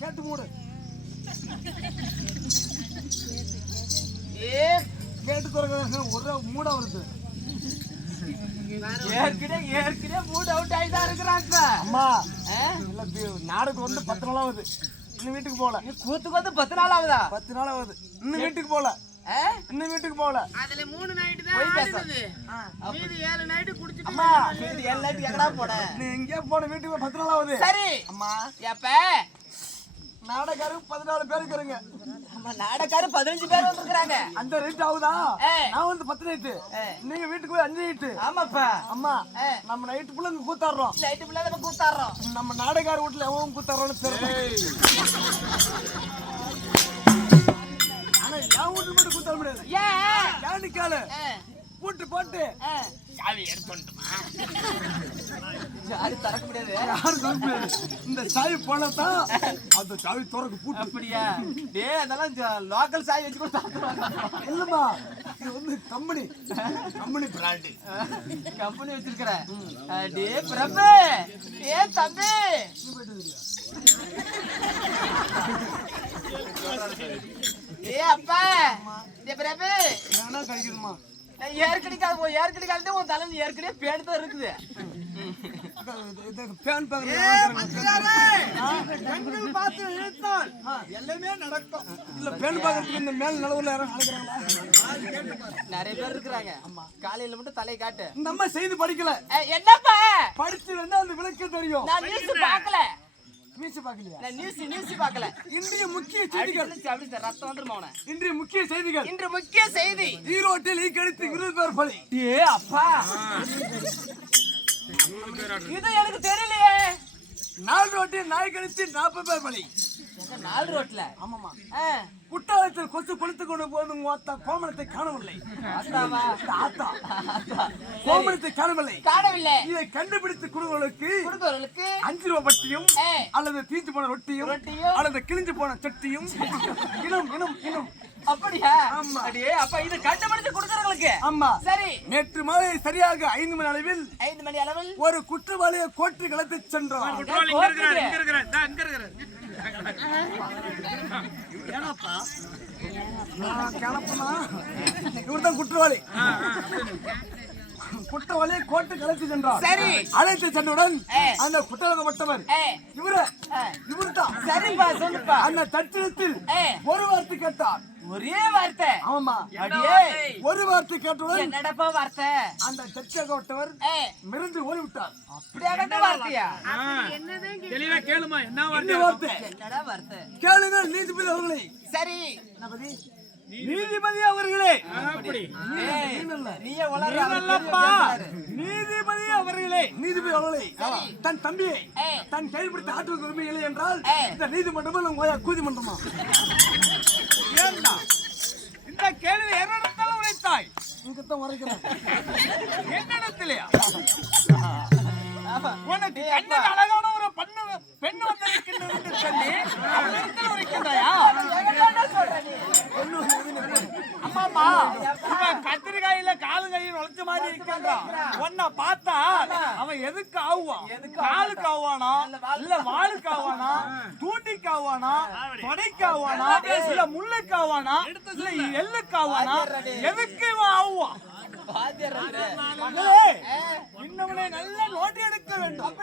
கேட்டு மூடு. கேட்டு திறக்க ஒரு மூடா வருது. ஏற்கனவே மூட் அவுட் ஆயிதான் இருக்கிறாங்க. அம்மா நாடுக்கு வந்து 10 நாள் ஆகுது, இன்னும் வீட்டுக்கு போகல. கூத்துக்கு வந்து 10 நாள் ஆகுதா? 10 நாள் ஆகுது, இன்னும் வீட்டுக்கு போகல. இன்னும் வீட்டுக்கு போகல. அதுல 3 நைட் தான் ஆடுது. மீதி 7 நைட் குடிச்சிட்டு அம்மா மீதி 7 நைட் எங்கடா போட? நீ எங்கே போன? வீட்டுக்கு 10 நாள் ஆகுது. சரி அம்மா எப்ப நாடகாரு 14 பேர் இருக்கிறாங்க. நம்ம நாடகாரு 15 பேர் வந்திருக்காங்க. அந்த ரேட் ஆகுதா? நான் வந்து 10 நைட்டு, நீங்க வீட்டுக்கு போய் 5 நைட்டு. ஆமாப்பா. அம்மா நம்ம நைட்டு ஃபுல்லா இங்க கூத்தாடுறோம். நைட்டு ஃபுல்லா நம்ம கூத்தாடுறோம். நம்ம நாடகார வீட்டுல எவன் கூத்தாடுறோம்னு தெரியல. ஆனா என் வீட்டுல மட்டும் கூத்தாட முடியாது. ஏன்னு கேளு. பூட்டு போட்டு சாவி எடுத்துட்டுமா? சாவி திறக்க முடியாது. யாரும் திறக்க முடியாது. இந்த சாவி போனதான் அந்த சாவி திறக்க பூட்டு. அப்படியா? டேய் அதெல்லாம் லோக்கல் சாவி வச்சு கூட திறந்துருவாங்க. இல்லம்மா, இது வந்து கம்பெனி பிராண்ட். கம்பெனி வச்சிருக்கிற. டேய் பிரபு, ஏ தம்பி, ஏ அப்பா, டேய் பிரபு, வேணா கிடைக்குதுமா. நான் ஏற்கனவே உன் தலையில ஏற்கனவே பேன் தான் இருக்குது. பேன் பார்த்து இழுத்தால் எல்லாமே நடக்கும். இல்ல பேன் பார்க்கறதுக்கு இந்த மேல் நிலவுல யாரும் நடக்கிறாங்களா? நிறைய பேர் இருக்கிறாங்க. காலையில மட்டும் தலையை காட்டு. இந்த அம்மா செய்தி படிக்கல. என்னப்பா படிச்சு வேணா அந்த விளக்கே தெரியும். நான் நியூஸ் பார்க்கல. நியூஸ் பார்க்கலையா? நான் நியூஸ் பார்க்கல. இன்றைய முக்கிய செய்திகள். அப்படி ரத்தம் வந்துருமா அவன? இன்றைய முக்கிய செய்திகள். இன்று முக்கிய செய்தி. ஈரோட்டில் ஈக்கடித்து 20 பேர் பலி. ஏ அப்பா, இது எனக்கு தெரியலையே. 4 ரோட்டில் நாய் கடித்து 40 பேர் பலி. 4 ரோட்ல? ஆமாமா. குற்றாலத்தில் கொசு கொளுத்துக் கொண்டு போதும் கோமணத்தை காணவில்லை. ஆத்தா கோமணத்தை காணவில்லை. இதை கண்டுபிடித்து குடும்பங்களுக்கு 5 ரூபாய் வட்டியும் அல்லது தீஞ்சு போன ரொட்டியும் அல்லது கிழிஞ்சு போன சட்டியும் இனம். அப்படியா? அடியே அப்ப இது கண்டுபிடிச்சு கொடுக்கறவங்களுக்கு. ஆமா. சரி. நேற்று மாலை சரியாக 5 மணி அளவில் ஒரு குற்றவாளியை கோர்ட்டுக்கு அழைத்துச் சென்றோம். குற்றவாளி இங்க இருக்கிறார். ஏனாப்பா கிளப்புனா இவர்தான் குற்றவாளி. குற்றவாளியை கோர்ட்டுக்கு அழைத்து சென்றார். சரி. அழைத்து சென்றவுடன் அந்த குற்றவாளிப்பட்டவர் இவர்தான். சரிப்பா, சொல்லுப்பா. அந்த தட்டிடத்தில் ஒரு வார்த்தை கேட்டார். ஒரே வார்த்தை? ஆமா. அடியே ஒரு வார்த்தை கேட்டவுடன் என்னடப்பா வார்த்தை? அந்த சச்சகோட்டவர் மிரண்டு ஓடிவிட்டார். அப்படியே கட்ட வார்த்தையா? தெளிவா கேளுமா, என்ன வார்த்தை? என்னடா வார்த்தை? கேளுங்க நீதிபதி அவர்களே. சரி. நீதிபதி அவர்களே. நீயே வளரப்பா. நீதிபதி அவர்களே. தன் தம்பியை தன் கைப்பிடித்து ஆற்றுவது உரிமை இல்லை என்றால் இந்த நீதிமன்றமா கூதி மன்றமா? ஏண்டா இந்த கேள்வி என்னிடத்தாலும் உரைத்தாய்? இங்கத்தான் உரைக்கிறேன். என்னிடத்திலையா? உனக்கு கண்ணுக்கு அழகான ஒரு பெண் வந்திருக்கின்றது என்று சொல்லி அவனிடத்தில் உரைக்கின்றாயா? அம்மாமா, கத்திரிக்காயில காலு கையில் உழைச்ச மாதிரி இருக்கின்றான். உன்னை பார்த்தா அவன் எதுக்கு ஆகுவான்? காலுக்கு ஆவானா, இல்ல வாளுக்கு ஆவானா, தூண்டிக்கு ஆவானா, தொடைக்கு ஆவானா, இல்ல முள்ளுக்கு ஆவானா, இல்ல எள்ளுக்கு ஆவானா, எதுக்கு இவன் ஆகுவான்? இன்னவனை நல்லா நோட்டி எடுக்க வேண்டும்.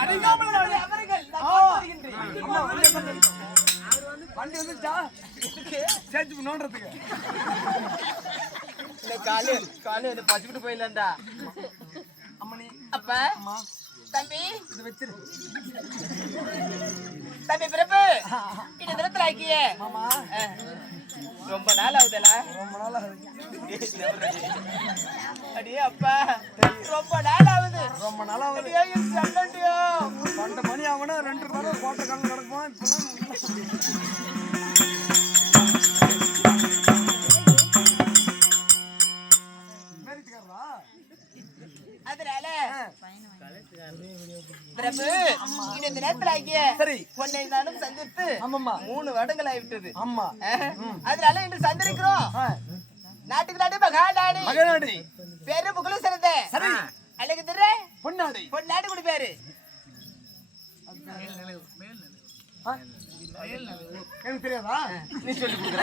அறியாமல் வண்டி வந்துச்சா சேர்த்து நோண்டுறதுக்கு காலு பச்சுக்கிட்டு போயிடலாம்டா. அம்மனி அப்ப தம்பி இது வச்சிரு. தம்பி பிரபு, இந்த தினத்துல ஆக்கியே ரொம்ப நாள் ஆகுதுல. அடியே அப்பா, ரொம்ப நாள் ஆகுது. 2 மணி ஆகுனா 2 தடவை கோட்டை கண்ணு கிடக்கும். அதனால பிரபு, இந்த நேரத்துல ஆகிய உன்னை நானும் சந்தித்து 3 வருடங்கள் ஆகிவிட்டது. அதனால இன்று சந்திருக்கிறோம். நாட்டுக்கு நாடு மகாநாடு பேரு புகழும் சிறந்த அழகு திரு பொன்னாடு கூட பேரு எனக்கு தெரியாதா? நீ சொல்லி கொடுக்குற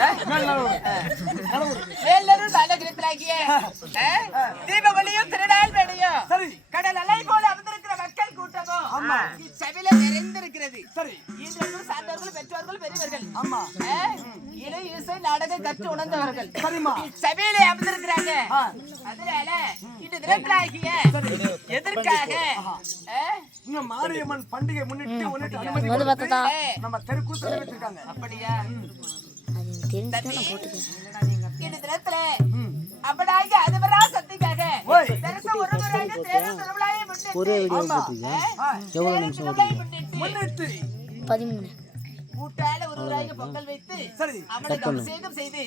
கடவுள். வேலரும் நலகிரத்திலாகிய தீபவளியும் திருநாள்வேளையும் சரி கடல் அலை போல அமர்ந்திருக்கிற மக்கள் கூட்டமும் ஆமா. இச்சபையில நிறைந்திருக்கிறது. சரி இன்றைக்கும் சார்ந்தவர்கள் பெற்றோர்கள் பெரியவர்கள் ஆமா. இணை இசை நாடகம் கற்று உணர்ந்தவர்கள் சரிம்மா. சபையிலே அமர்ந்திருக்கிறாங்க. அதனால இந்த தினத்திலாகிய எதற்காக இன்னும் மாரியம்மன் பண்டிகை முன்னிட்டு அனுமதி நம்ம தெருக்கூத்து வச்சிருக்காங்க. அப்படியா? இந்த தினத்துல அப்படாக அதுவரா சக்திக்காக தரிசனம் ஒரு முறையாக தேரும் திருவிழாவை முன்னிட்டு 13 கூட்டால ஒரு முறையாக பொங்கல் வைத்து சரி அவனுக்கு அபிஷேகம் செய்து